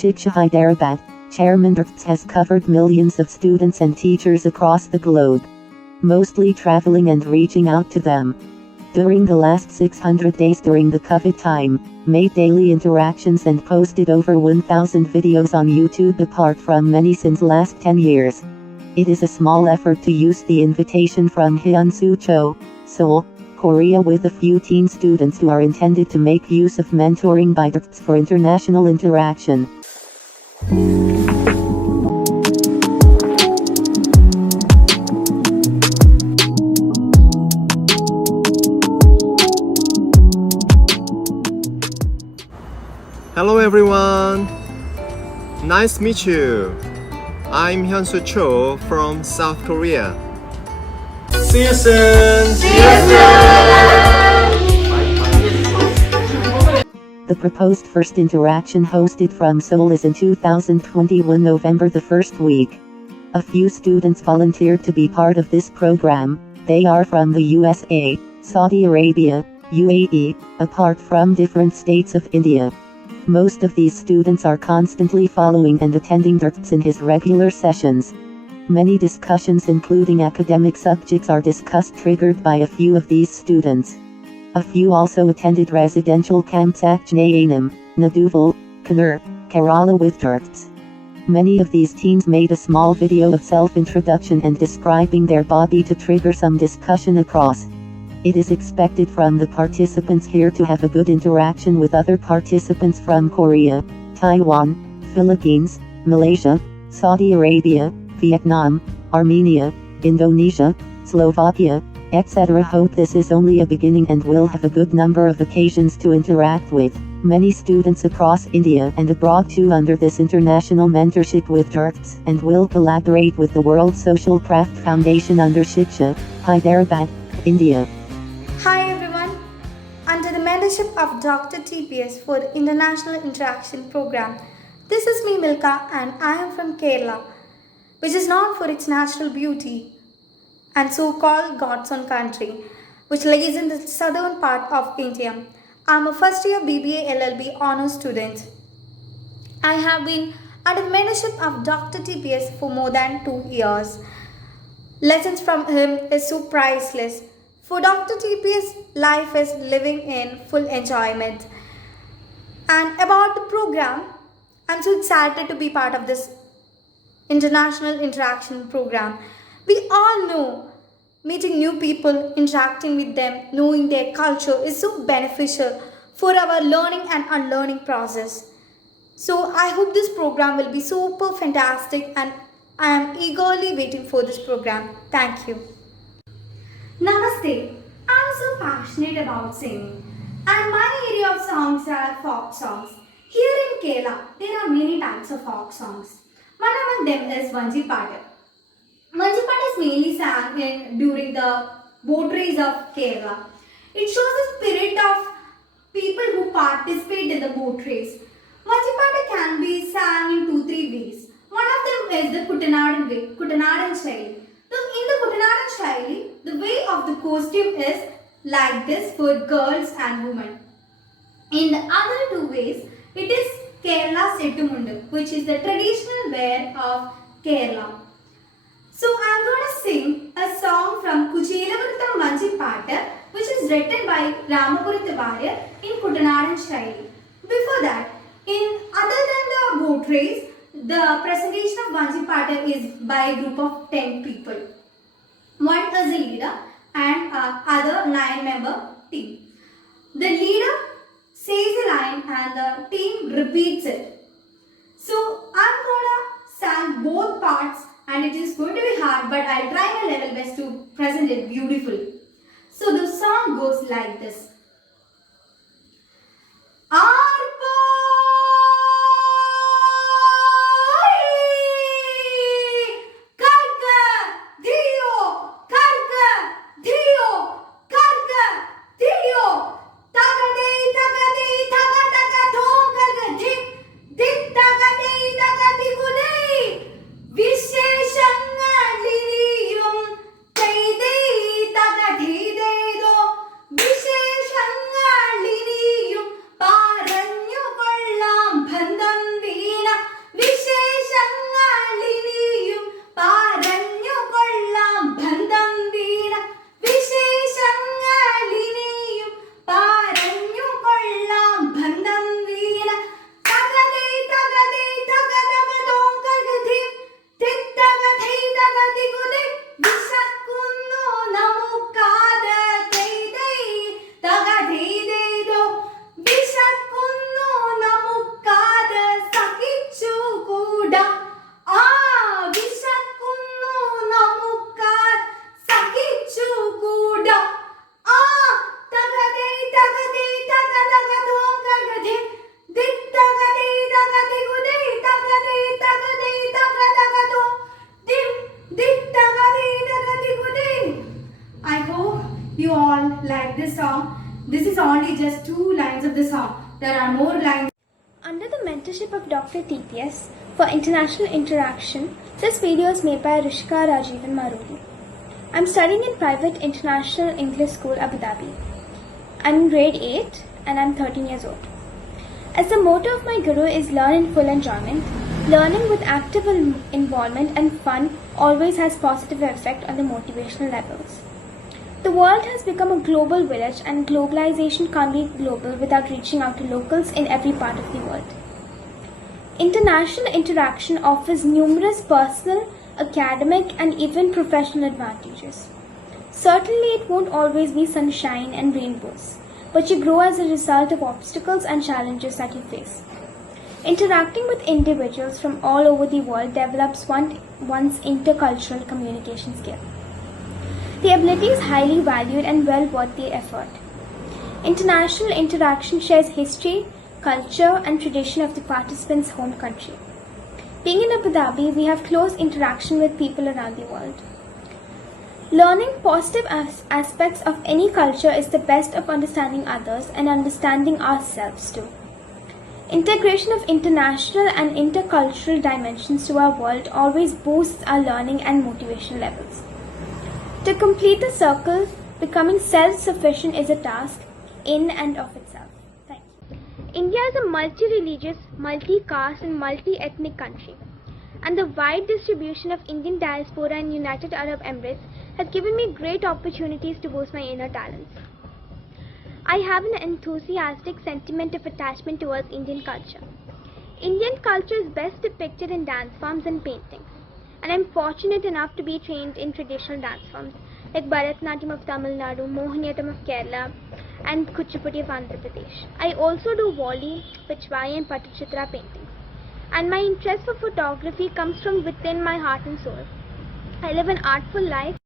Shiksha Hyderabad, Chairman DrTPS has covered millions of students and teachers across the globe, mostly traveling and reaching out to them. During the last 600 days during the COVID time, made daily interactions and posted over 1,000 videos on YouTube apart from many since last 10 years. It is a small effort to use the invitation from Hyunsu Cho, Seoul, Korea with a few teen students who are intended to make use of mentoring by DrTPS for international interaction. Hello everyone, nice to meet you. I'm Hyunsu Cho from South Korea. See you soon! The proposed first interaction hosted from Seoul is in 2021 November the first week. A few students volunteered to be part of this program. They are from the USA, Saudi Arabia, UAE, apart from different states of India. Most of these students are constantly following and attending DrTPS in his regular sessions. Many discussions including academic subjects are discussed triggered by a few of these students. A few also attended residential camps at Chennai, Naduval, Kannur, Kerala with DrTPS. Many of these teens made a small video of self-introduction and describing their body to trigger some discussion across. It is expected from the participants here to have a good interaction with other participants from Korea, Taiwan, Philippines, Malaysia, Saudi Arabia, Vietnam, Armenia, Indonesia, Slovakia, etc. Hope this is only a beginning and will have a good number of occasions to interact with many students across India and abroad too under this international mentorship with DrTPS, and will collaborate with the World Social Craft Foundation under Shiksha, Hyderabad, India. Hi everyone, under the mentorship of DrTPS for the International Interaction Program, this is me Milka and I am from Kerala, which is known for its natural beauty and so-called God's own country, which lays in the southern part of India. I am a first year BBA LLB honors student. I have been under the mentorship of DrTPS for more than 2 years. Lessons from him is so priceless. For DrTPS, life is living in full enjoyment. And about the program, I'm so excited to be part of this international interaction program. We all know meeting new people, interacting with them, knowing their culture is so beneficial for our learning and unlearning process. So I hope this program will be super fantastic and I am eagerly waiting for this program. Thank you. Namaste. I'm so passionate about singing and my area of songs are folk songs. Here in Kerala, there are many types of folk songs. One among them is Vanji Pata. Vanji Pata is mainly sung during the boat race of Kerala. It shows the spirit of people who participate in the boat race. Vanji Pata can be sung in 2-3 ways. One of them is the Kuttanadan way, Kuttanadan style. So in the Kuttanadan style, the way of the costume is like this for girls and women. In the other 2 ways, it is Kerala Settumundu, which is the traditional wear of Kerala. So I am going to sing a song from Kuchelavartham Vanji Pata, which is written by Ramapurath Varya in Kuttanadan style. Before that, other than the boat race, the presentation of Vanji Pata is by a group of 10 people. One is a leader and other 9-member team. The leader says a line and the team repeats it. So I'm gonna sing both parts and it is going to be hard, but I'll try my level best to present it beautifully. So the song goes like this. വിശേഷങ്ങളിരിയും only just 2 lines of the song. There are more lines. Under the mentorship of DrTPS for international interaction, this video is made by Rishika Rajivan Maruri. I'm studying in private international English school Abu Dhabi. I'm in grade 8 and I'm 13 years old. As the motto of my guru is learn in full enjoyment, learning with active involvement and fun always has positive effect on the motivational levels. The world has become a global village and globalization can't be global without reaching out to locals in every part of the world. International interaction offers numerous personal, academic and even professional advantages. Certainly it won't always be sunshine and rainbows, but you grow as a result of obstacles and challenges that you face. Interacting with individuals from all over the world develops one's intercultural communication skill. The ability is highly valued and well worth the effort. International interaction shares history, culture, and tradition of the participant's home country. Being in Abu Dhabi, we have close interaction with people around the world. Learning positive aspects of any culture is the best of understanding others and understanding ourselves too. Integration of international and intercultural dimensions to our world always boosts our learning and motivation levels. To complete the circle, becoming self-sufficient is a task in and of itself. Thank you. India is a multi-religious, multi-caste and multi-ethnic country, and the wide distribution of Indian diaspora in United Arab Emirates has given me great opportunities to boost my inner talents. I have an enthusiastic sentiment of attachment towards Indian culture. Indian culture is best depicted in dance forms and paintings, and I am fortunate enough to be trained in traditional dance forms like Bharatanatyam of Tamil Nadu, Mohiniyattam of Kerala, and Kuchipudi of Andhra Pradesh. I also do Wali, Pichwai and Patachitra paintings, and my interest for photography comes from within my heart and soul. I live an artful life.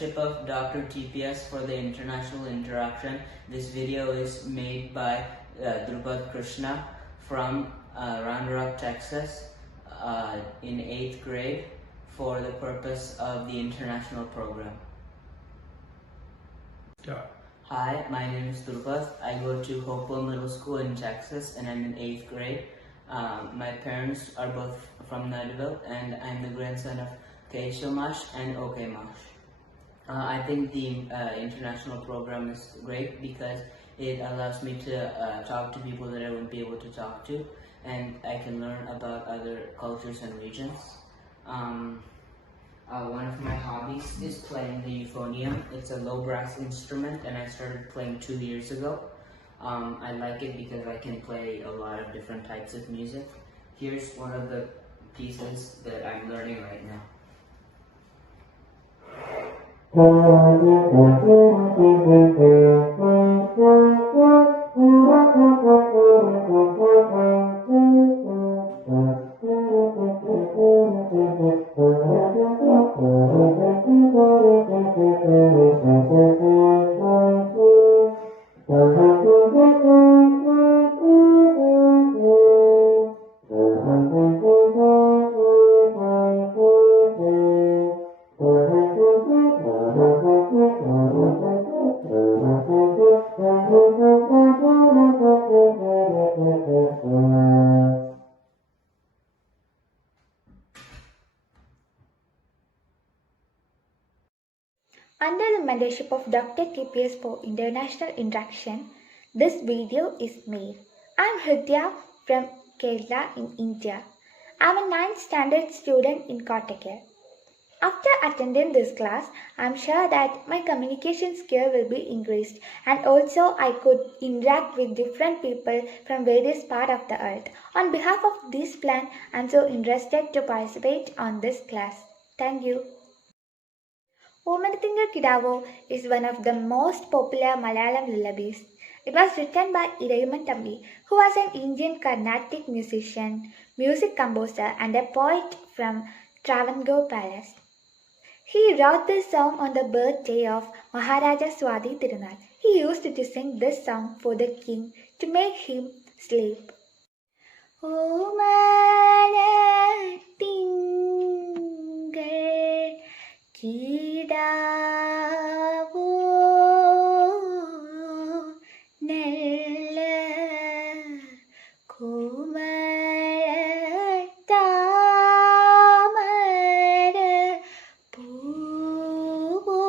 membership of DrTPS for the international interaction. This video is made by DrTPS from Round Rock, Texas in 8th grade for the purpose of the international program. Hi, my name is Durbat. I go to Hopewell Middle School in Texas and I'm in 8th grade. My parents are both from Nudville and I'm the grandson of Keishomash and Okemash. I think the international program is great because it allows me to talk to people that I wouldn't be able to talk to, and I can learn about other cultures and regions. One of my hobbies is playing the euphonium. It's a low brass instrument and I started playing 2 years ago. I like it because I can play a lot of different types of music. Here's one of the pieces that I'm learning right now. Under the mentorship of DrTPS for International Interaction, this video is made. I'm Hridya from Kerala in India. I'm a 9th standard student in Kottakkal. After attending this class, I'm sure that my communication skill will be increased and also I could interact with different people from various parts of the earth. On behalf of this plan, I'm so interested to participate on this class. Thank you. Omanathingal Kidavo is one of the most popular Malayalam lullabies. It was written by Irayaman Thambi, who was an Indian Carnatic musician, music composer and a poet from Travancore Palace. He wrote this song on the birthday of Maharaja Swati Tirunal. He used to sing this song for the king to make him sleep. കിടാവോ നല്ല കോമളത്താമര പൂവോ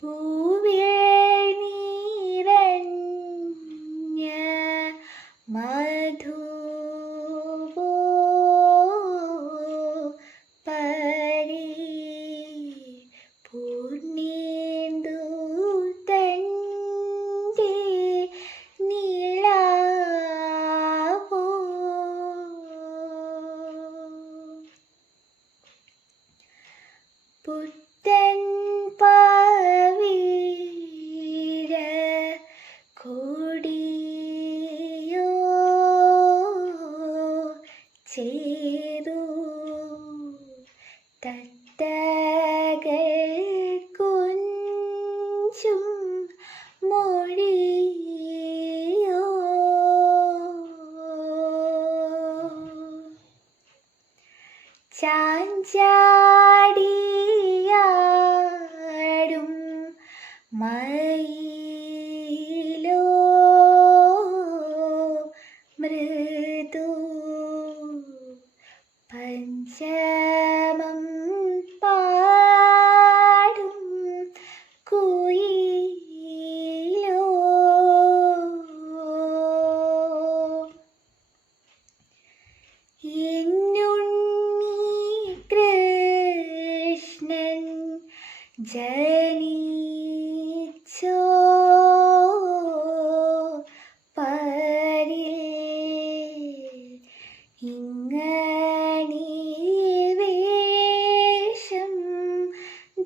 പൂവിൽ നിറഞ്ഞ മധു പുത്തൻ പവിഴ കൊടിയോ ചേരു തത്തകൾ കുഞ്ചും മൊഴിയോ ചാഞ്ചാടിയാടും മയിലോ മൃദു പഞ്ചമം പാടും കുയിലോ കൃഷ്ണൻ ജനിച്ചോ പരിൽ ഇങ്ങനി വേഷം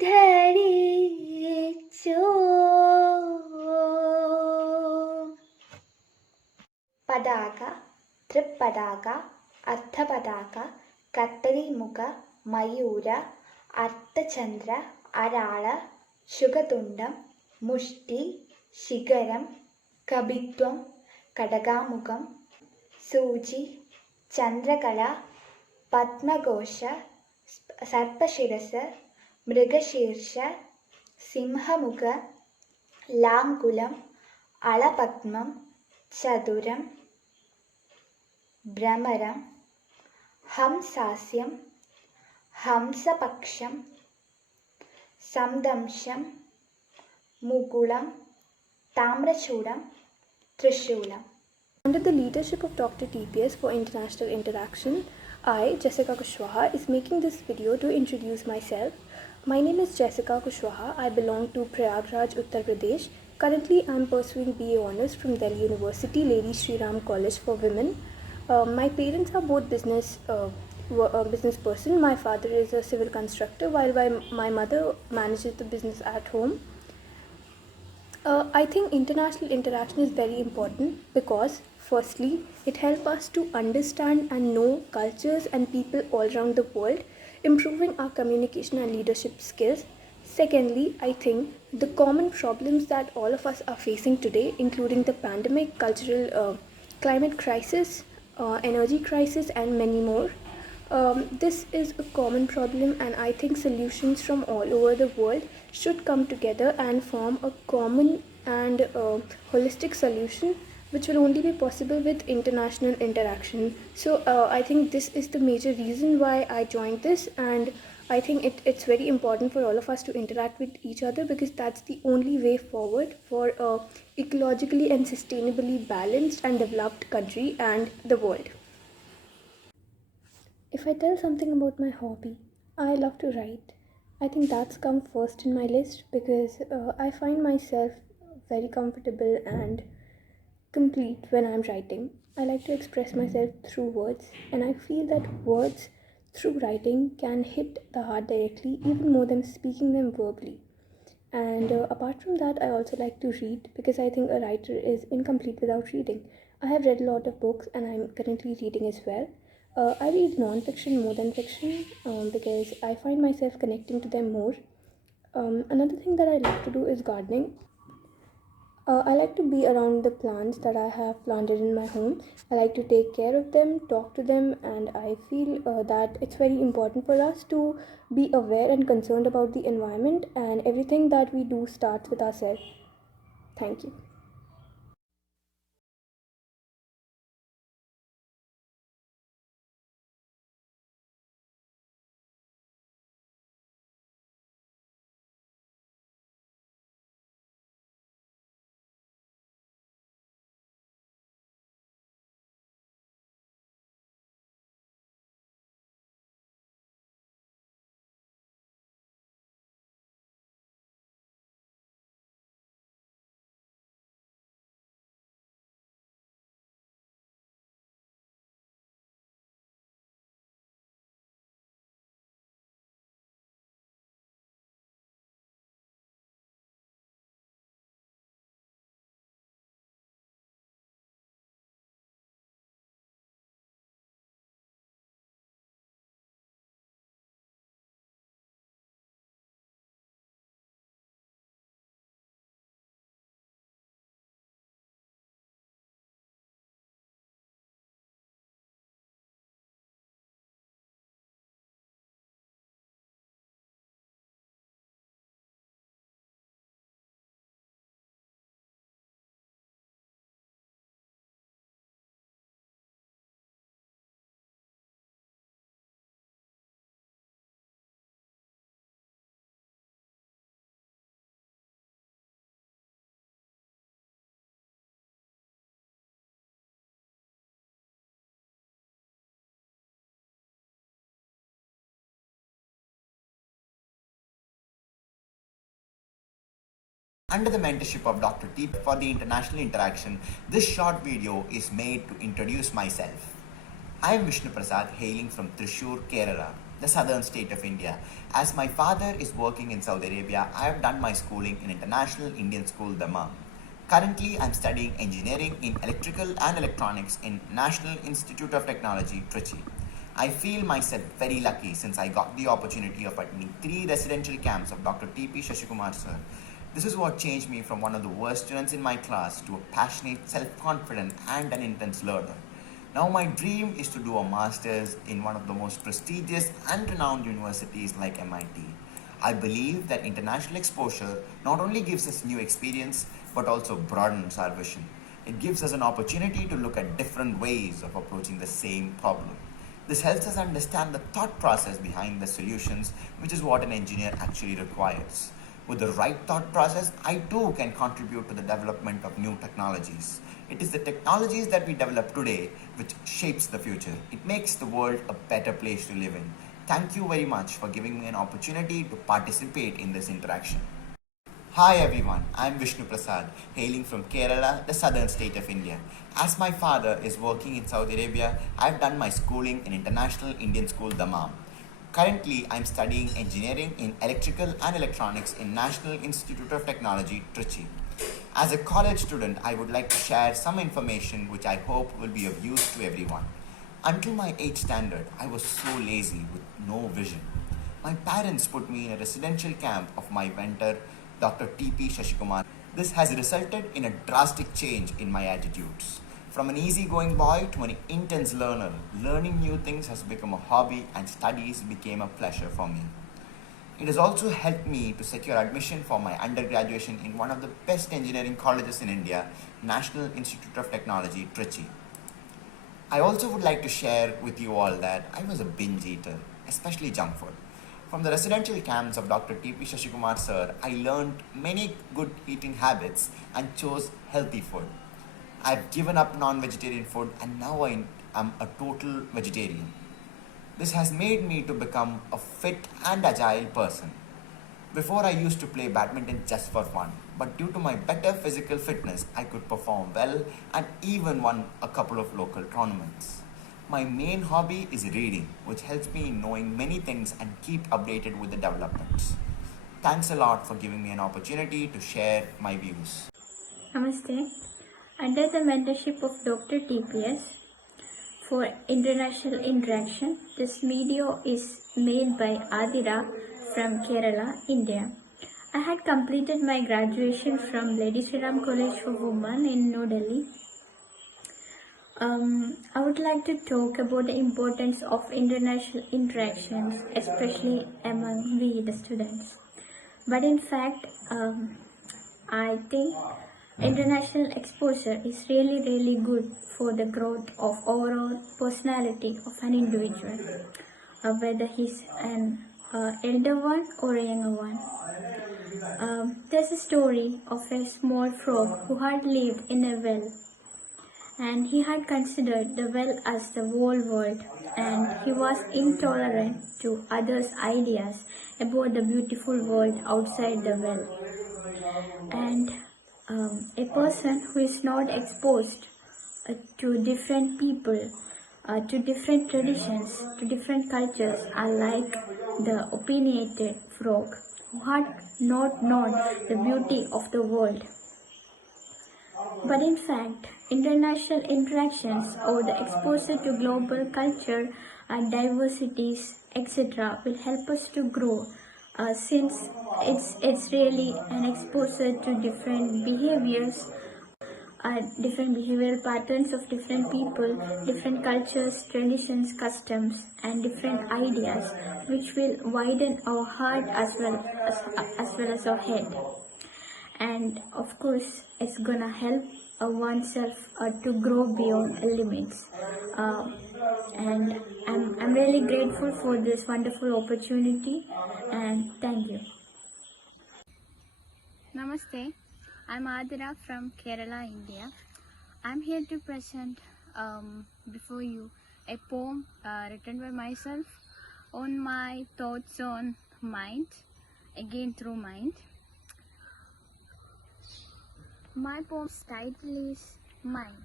ധരിച്ചോ പതാക, തൃപ്പതാക, അർദ്ധപതാക, കത്തരിമുഖ, മയൂര, അർദ്ധചന്ദ്ര, അരാള, ശുകതുണ്ടം, മുഷ്ടി, ശിഖരം, കപിത്വം, കടകാമുഖം, സൂചി, ചന്ദ്രകല, പത്മഘോഷ, സർപ്പശിരസ്, മൃഗശീർഷ, സിംഹമുഖ, ലാങ്കുലം, അളപത്മം, ചതുരം, ഭ്രമരം, ഹംസാസ്യം, ഹംസപക്ഷം, സംദംശം, മുകുളം, താമ്രചൂടം, ത്രിശൂലം. Under the leadership of DrTPS for International Interaction, I, Jessica Kushwaha, is making this video to introduce myself. My name is Jessica Kushwaha. I belong to Prayagraj, Uttar Pradesh. Currently, I am pursuing BA Honours from Delhi University, Lady Shri Ram College for Women. My parents are both business person. My father is a civil constructor, while my mother manages the business at home. I think international interaction is very important because, firstly, it helps us to understand and know cultures and people all around the world, improving our communication and leadership skills. Secondly, I think the common problems that all of us are facing today, including the pandemic, cultural climate crisis, energy crisis, and many more. This is a common problem, and I think solutions from all over the world should come together and form a common and holistic solution, which will only be possible with international interaction. So I think this is the major reason why I joined this, and I think it's very important for all of us to interact with each other, because that's the only way forward for a ecologically and sustainably balanced and developed country and the world. If I tell something about my hobby, I love to write. I think that's come first in my list because I find myself very comfortable and complete when I'm writing. I like to express myself through words, and I feel that words through writing can hit the heart directly, even more than speaking them verbally. And apart from that, I also like to read because I think a writer is incomplete without reading. I have read a lot of books, and I'm currently reading as well. I read non-fiction more than fiction because I find myself connecting to them more. Another thing that I like to do is gardening. I like to be around the plants that I have planted in my home. I like to take care of them, talk to them, and I feel that it's very important for us to be aware and concerned about the environment, and everything that we do starts with ourselves. Thank you. Under the mentorship of Dr. T for the international interaction, this short video is made to introduce myself. I am Vishnu Prasad, hailing from Thrissur, Kerala, the southern state of India. As my father is working in Saudi Arabia, I have done my schooling in International Indian School, Dammam. Currently, I am studying engineering in electrical and electronics in National Institute of Technology, Trichy. I feel myself very lucky since I got the opportunity of attending 3 residential camps of Dr. T.P. Shashikumar sir. This is what changed me from one of the worst students in my class to a passionate, self-confident and an intense learner. Now my dream is to do a master's in one of the most prestigious and renowned universities like MIT. I believe that international exposure not only gives us new experience but also broadens our vision. It gives us an opportunity to look at different ways of approaching the same problem. This helps us understand the thought process behind the solutions, which is what an engineer actually requires. With the right thought process, I too can contribute to the development of new technologies. It is the technologies that we develop today which shapes the future. It makes the world a better place to live in. Thank you very much for giving me an opportunity to participate in this interaction. Hi everyone, I am Vishnu Prasad, hailing from Kerala, the southern state of India. As my father is working in Saudi Arabia, I have done my schooling in International Indian School, Dammam. Currently, I am studying engineering in electrical and electronics in National Institute of Technology, Trichy. As a college student, I would like to share some information which I hope will be of use to everyone. Until my 8th standard, I was so lazy with no vision. My parents put me in a residential camp of my mentor, Dr. T.P. Shashikumar. This has resulted in a drastic change in my attitudes. From an easygoing boy to an intense learner, learning new things has become a hobby and studies became a pleasure for me. It has also helped me to secure admission for my undergraduation in one of the best engineering colleges in India, National Institute of Technology, Trichy. I also would like to share with you all that I was a binge eater, especially junk food. From the residential camps of Dr. T.P. Shashikumar sir, I learned many good eating habits and chose healthy food. I've given up non-vegetarian food and now I am a total vegetarian. This has made me to become a fit and agile person. Before I used to play badminton just for fun, but due to my better physical fitness, I could perform well and even won a couple of local tournaments. My main hobby is reading, which helps me in knowing many things and keep updated with the developments. Thanks a lot for giving me an opportunity to share my views. Namaste. Under the mentorship of Dr. TPS for international interaction, this video is made by Adira from Kerala, India. I had completed my graduation from Lady Sri Ram College for Women in New Delhi. I would like to talk about the importance of international interactions, especially among we, the students. But in fact, I think international exposure is really good for the growth of overall personality of an individual, whether he's an elder one or a younger one. There's a story of a small frog who had lived in a well, and he had considered the well as the whole world, and he was intolerant to others' ideas about the beautiful world outside the well. And a person who is not exposed to different people, to different traditions, to different cultures, are like the opinionated frog who had not known the beauty of the world. But in fact, international interactions or the exposure to global culture and diversities, etc., will help us to grow, since it's really an exposure to different behaviors, different behavioral patterns of different people, different cultures, traditions, customs, and different ideas, which will widen our heart as well as our head. And of course, it's gonna help oneself to grow beyond limits. And I'm really grateful for this wonderful opportunity, and thank you. Namaste, I'm Adira from Kerala, India. I'm here to present before you a poem written by myself on my thoughts on mind, again through mind. My poem's title is Mind.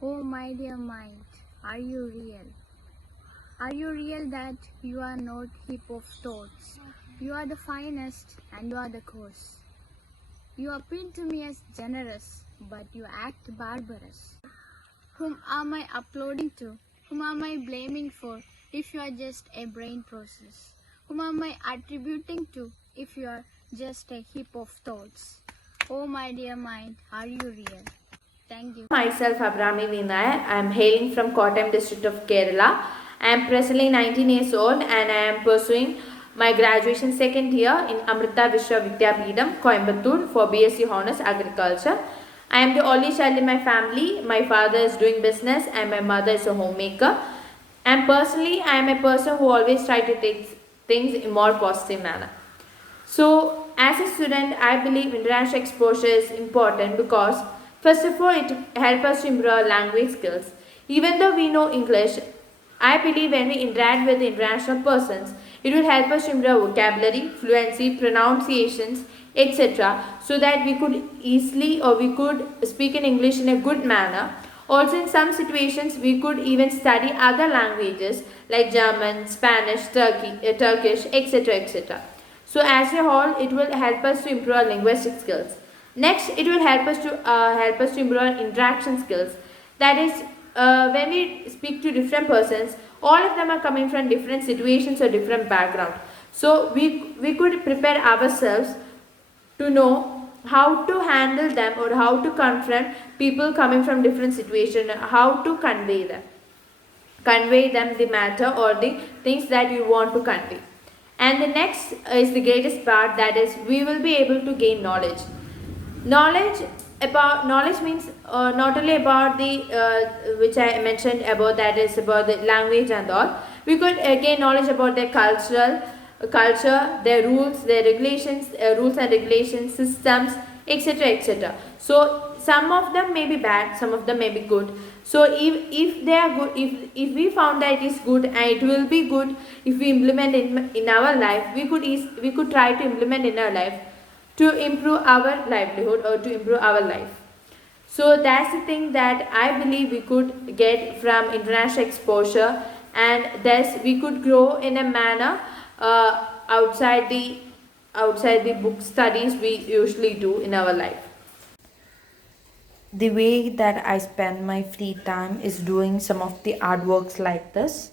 Oh my dear mind, are you real? Are you real that you are not heap of thoughts? You are the finest and you are the coarse. You appear to me as generous, but you act barbarous. Whom am I uploading to? Whom am I blaming for if you are just a brain process? Whom am I attributing to if you are just a heap of thoughts? Oh my dear mind, are you real? Thank you. Myself Abrami Vinay. I am hailing from Kottayam district of Kerala. I am presently 19 years old and I am pursuing my graduation second year in Amrita Vishwa Vidyapeetham, Coimbatore for BSc Honours Agriculture. I am the only child in my family. My father is doing business and my mother is a homemaker. And personally, I am a person who always try to take things in more positive manner. So, as a student, I believe international exposure is important because, first of all, it helps us to improve our language skills. Even though we know English, I believe when we interact with international persons, it will help us to improve our vocabulary, fluency, pronunciations, etc. so that we could easily or we could speak in English in a good manner. Also, in some situations, we could even study other languages like German, Spanish, Turkish, etc. etc. So as a whole, it will help us to improve our linguistic skills. Next, it will help us to improve our interaction skills. That is, when we speak to different persons, all of them are coming from different situations or different background. So we could prepare ourselves to know how to handle them or how to confront people coming from different situations, how to convey them the matter or the things that you want to convey. And the next is the greatest part, that is we will be able to gain knowledge. Knowledge means not only about the which I mentioned about, that is about the language and all. We could gain knowledge about their culture, their rules, their regulations, rules and regulations, systems, etc. etc. So some of them may be bad, some of them may be good. So if they are good, if we found that it is good and it will be good if we implement in our life, we could try to implement in our life to improve our livelihood or to improve our life. So that's the thing that I believe we could get from international exposure, and thus we could grow in a manner outside the book studies we usually do in our life. The way that I spend my free time is doing some of the artworks like this.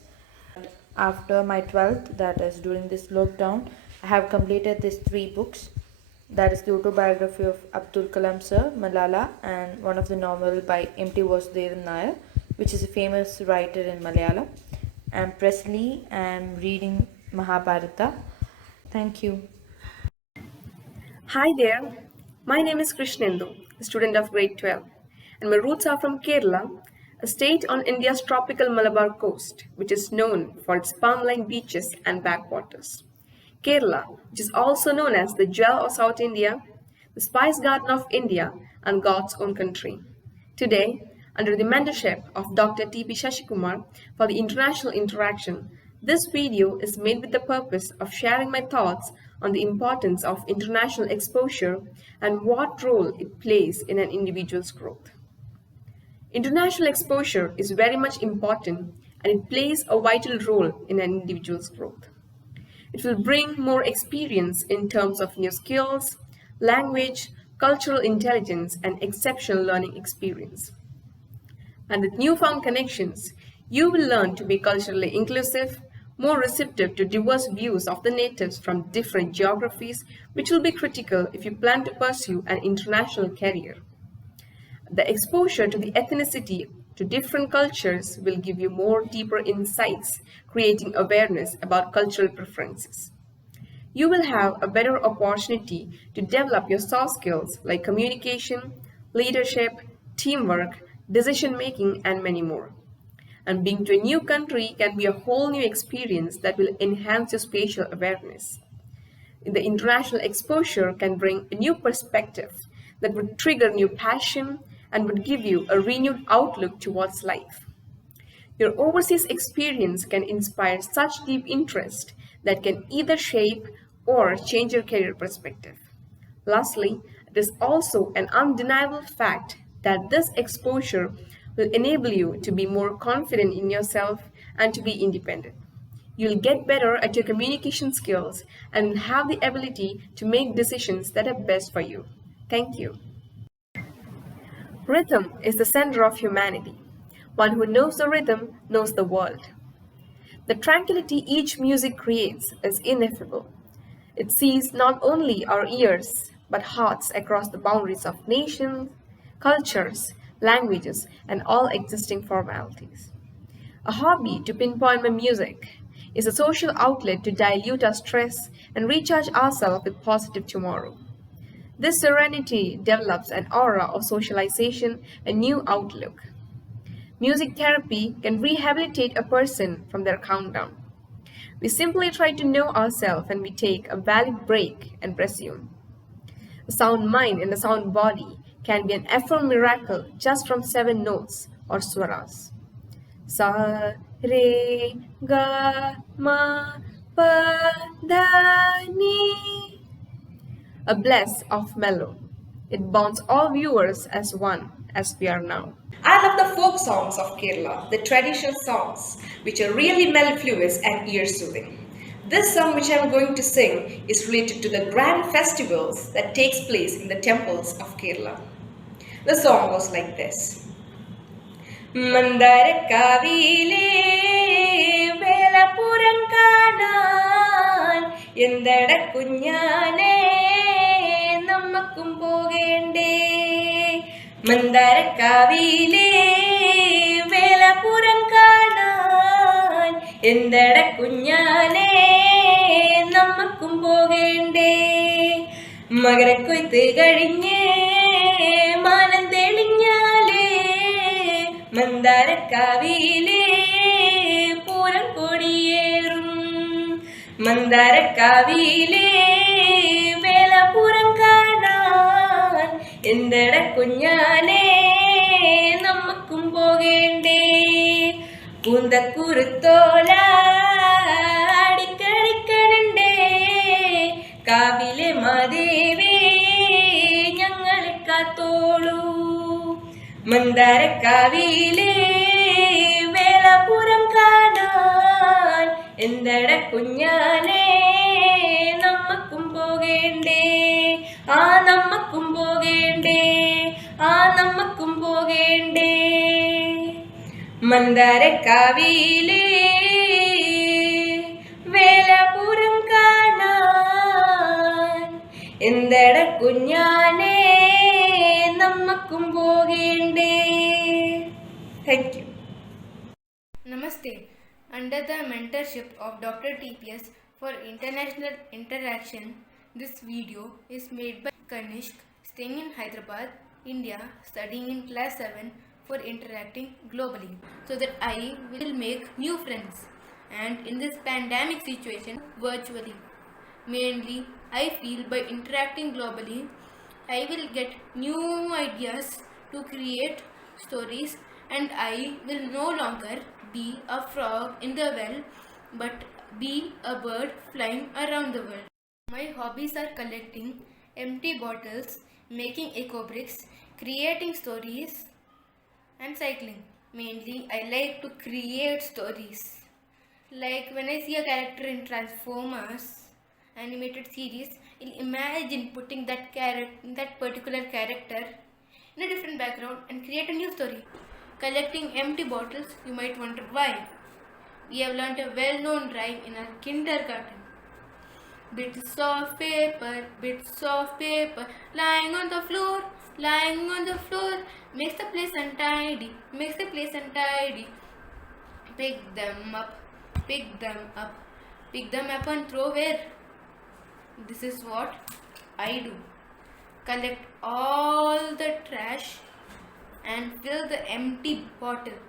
After my 12th, that is during this lockdown, I have completed these 3 books. That is the autobiography of Abdul Kalam Sir, Malala, and one of the novel by M.T. Vasudevan Nair, which is a famous writer in Malayalam. And presently, I am reading Mahabharata. Thank you. Hi there, my name is Krishnendu, a student of grade 12, and my roots are from Kerala, a state on India's tropical Malabar coast, which is known for its palm-lined beaches and backwaters. Kerala, which is also known as the Jewel of South India, the Spice Garden of India, and God's own country. Today, under the mentorship of Dr. T.P. Shashikumar for the international interaction, this video is made with the purpose of sharing my thoughts on the importance of international exposure and what role it plays in an individual's growth. International exposure is very much important and it plays a vital role in an individual's growth. It will bring more experience in terms of new skills, language, cultural intelligence, and exceptional learning experience. And with newfound connections, you will learn to be culturally inclusive, more receptive to diverse views of the natives from different geographies, which will be critical if you plan to pursue an international career. The exposure to the ethnicity to different cultures will give you more deeper insights, creating awareness about cultural preferences. You will have a better opportunity to develop your soft skills like communication, leadership, teamwork, decision making, and many more. And being to a new country can be a whole new experience that will enhance your spatial awareness. The international exposure can bring a new perspective that would trigger new passion and would give you a renewed outlook towards life. Your overseas experience can inspire such deep interest that can either shape or change your career perspective. Lastly, it is also an undeniable fact that this exposure will enable you to be more confident in yourself and to be independent. You'll get better at your communication skills and have the ability to make decisions that are best for you. Thank you. Rhythm is the center of humanity. One who knows the rhythm knows the world. The tranquility each music creates is ineffable. It sees not only our ears, but hearts across the boundaries of nations, cultures, languages, and all existing formalities. A hobby to pinpoint my music is a social outlet to dilute our stress and recharge ourselves with positive tomorrow. This serenity develops an aura of socialization and new outlook. Music therapy can rehabilitate a person from their countdown. We simply try to know ourselves and we take a valid break and resume. A sound mind and a sound body can be an effort miracle just from 7 notes or swaras. Sa, re, ga, ma, pa, da, ni. A bless of mellow. It bonds all viewers as one as we are now. I love the folk songs of Kerala, the traditional songs, which are really mellifluous and ear-soothing. This song which I am going to sing is related to the grand festivals that takes place in the temples of Kerala. The song goes like this. മന്ദാരക്കാവിലേ വേലപ്പുറം കാണാൻ എന്തട കുഞ്ഞാനേ നമ്മക്കും പോകേണ്ടേ മന്ദാരക്കാവിലേ വേലപ്പുറം കാണാൻ എന്തട കുഞ്ഞാനേ നമ്മക്കും പോകേണ്ടേ മകരക്കൊയ്ത്ത് കഴിഞ്ഞേ മാനം തെളിഞ്ഞാലേ മന്ദാരക്കാവിലേ പൂരം കൊടിയേറും മന്ദാരക്കാവിലേ വേലപ്പുറം കാണാൻ എന്തട കുഞ്ഞാനേ നമ്മക്കും പോകേണ്ടേ പൂന്തക്കുറുത്തോല അടിക്കളിക്കണണ്ടേ കാവിലെ മാദേവേ ഞങ്ങളെ കാത്തോളൂ മന്ദാരക്കാവിലേ വേലപ്പുറം കാണാൻ എന്തട കുഞ്ഞാനേ നമ്മക്കും പോകേണ്ടേ നമ്മക്കും പോകേണ്ടേ നമ്മക്കും പോകേണ്ടേ മന്ദാരക്കാവിലേ വേലപ്പുറം കാണാൻ എന്തട കുഞ്ഞാനേ നമ്മക്കും പോകേണ്ടേ. Thank you. Namaste. Under the mentorship of DrTPS for international interaction, this video is made by Kanishk, staying in Hyderabad, India, studying in class 7 for interacting globally, so that I will make new friends and in this pandemic situation virtually. Mainly, I feel by interacting globally, I will get new ideas to create stories and I will no longer be a frog in the well but be a bird flying around the world. My hobbies are collecting empty bottles, making eco bricks, creating stories and cycling. Mainly, I like to create stories. Like when I see a character in Transformers animated series, I'll imagine putting that particular character in a different background and create a new story. Collecting empty bottles, you might wonder why. We have learnt a well-known rhyme in our kindergarten. Bits of paper, lying on the floor, makes the place untidy, Pick them up and throw where? This is what I do. Collect all the trash and fill the empty bottle.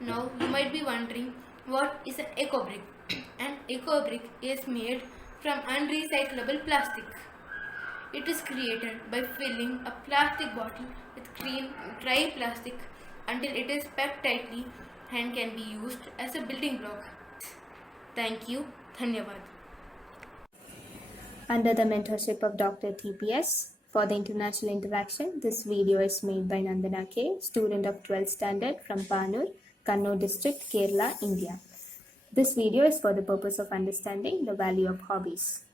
Now you might be wondering, what is an eco brick? An eco brick is made from unrecyclable plastic. It is created by filling a plastic bottle with clean dry plastic until it is packed tightly and can be used as a building block. Thank you. Dhanyavad. Under the mentorship of DrTPS for the international interaction, this video is made by Nandana K, student of 12th standard from Panur, Kannur district, Kerala, India. This video is for the purpose of understanding the value of hobbies.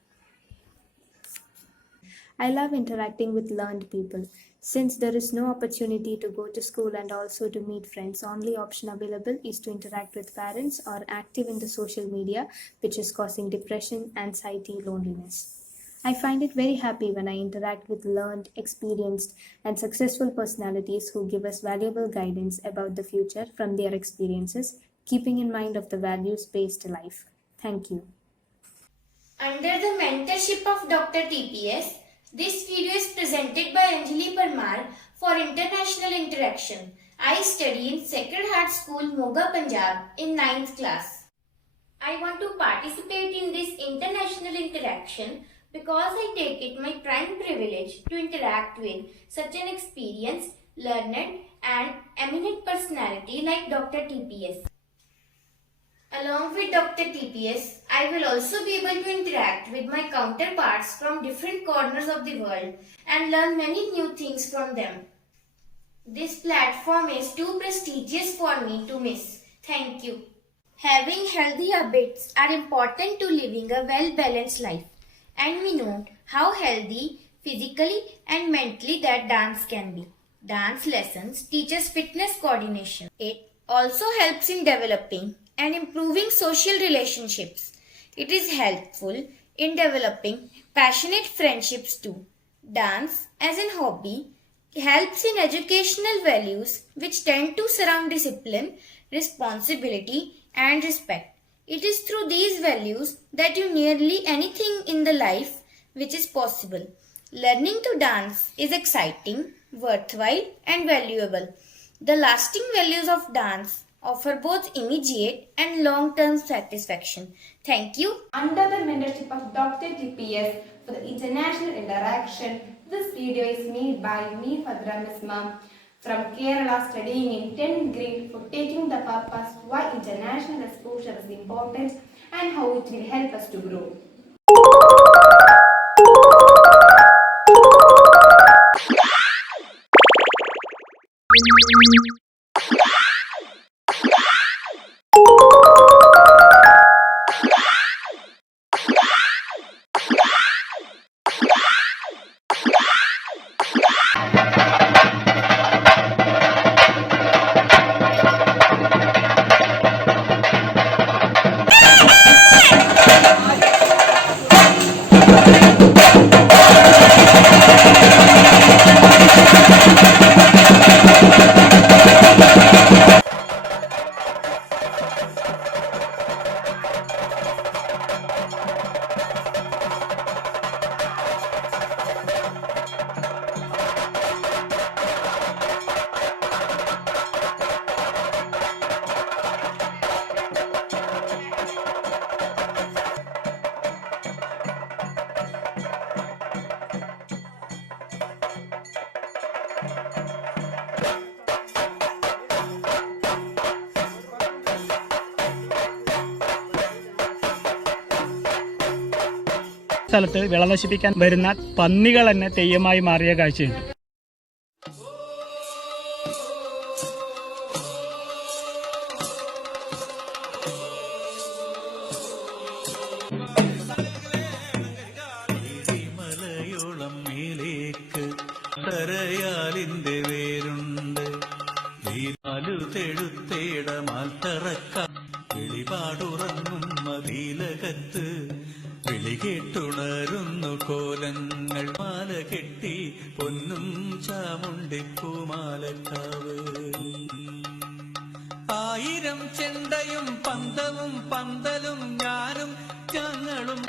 I love interacting with learned people. Since there is no opportunity to go to school and also to meet friends, only option available is to interact with parents or active in the social media, which is causing depression, anxiety, loneliness. I find it very happy when I interact with learned, experienced, and successful personalities who give us valuable guidance about the future from their experiences, keeping in mind of the values-based life. Thank you. Under the mentorship of DrTPS, this video is presented by Anjali Parmar for international interaction. I study in Sacred Heart School, Moga, Punjab in 9th class. I want to participate in this international interaction because I take it my prime privilege to interact with such an experienced, learned and eminent personality like DrTPS. Along with DrTPS, I will also be able to interact with my counterparts from different corners of the world and learn many new things from them. This platform is too prestigious for me to miss. Thank you. Having healthy habits are important to living a well-balanced life, and we know how healthy physically and mentally that dance can be. Dance lessons teach us fitness coordination. It also helps in developing and improving social relationships. It is helpful in developing passionate friendships too. Dance, as an hobby, helps in educational values which tend to surround discipline, responsibility, and respect. It is through these values that you nearly anything in the life which is possible. Learning to dance is exciting, worthwhile, and valuable. The lasting values of dance offer both immediate and long-term satisfaction. Thank you. Under the mentorship of DrTPS for the international interaction, this video is made by me, Fadra Misma, from Kerala, studying in 10th grade, for taking the purpose why international exposure is important and how it will help us to grow. സ്ഥലത്ത് വിള നശിപ്പിക്കാൻ വരുന്ന പന്നികൾ തന്നെ തെയ്യമായി മാറിയ കാഴ്ചയുണ്ട്. വിളികേട്ടുണരുന്നു കോലങ്ങൾ മാല കെട്ടി പൊന്നും ചാമുണ്ടിപ്പൂമാലക്കാവ് ആയിരം ചെണ്ടയും പന്തവും പന്തലും ഞാനും ഞങ്ങളും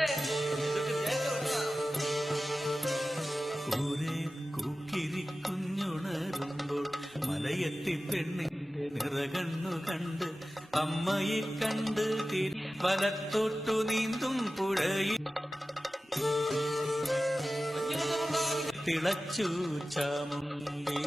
ൂരെ കൂക്കിരിക്കുഞ്ഞുണരുമ്പോൾ മലയെത്തി പെണ്ണിന്റെ നിറകണ്ണു കണ്ട് അമ്മയെ കണ്ട് വലത്തോട്ടു നീന്തും പുഴയിൽ തിളച്ചു ചാമുണ്ടി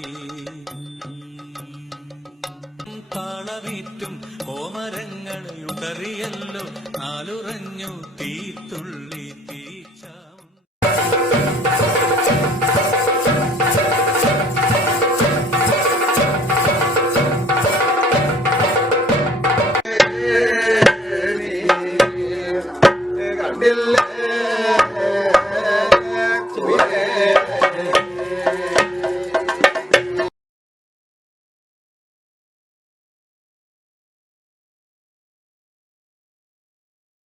താളമീറ്റും ഓമരങ്ങളെ ഉടറിയല്ലോ നാലുറഞ്ഞു തീത്തുള്ളി തീച്ചാമുണ്ടി. കണ്ടില്ലേ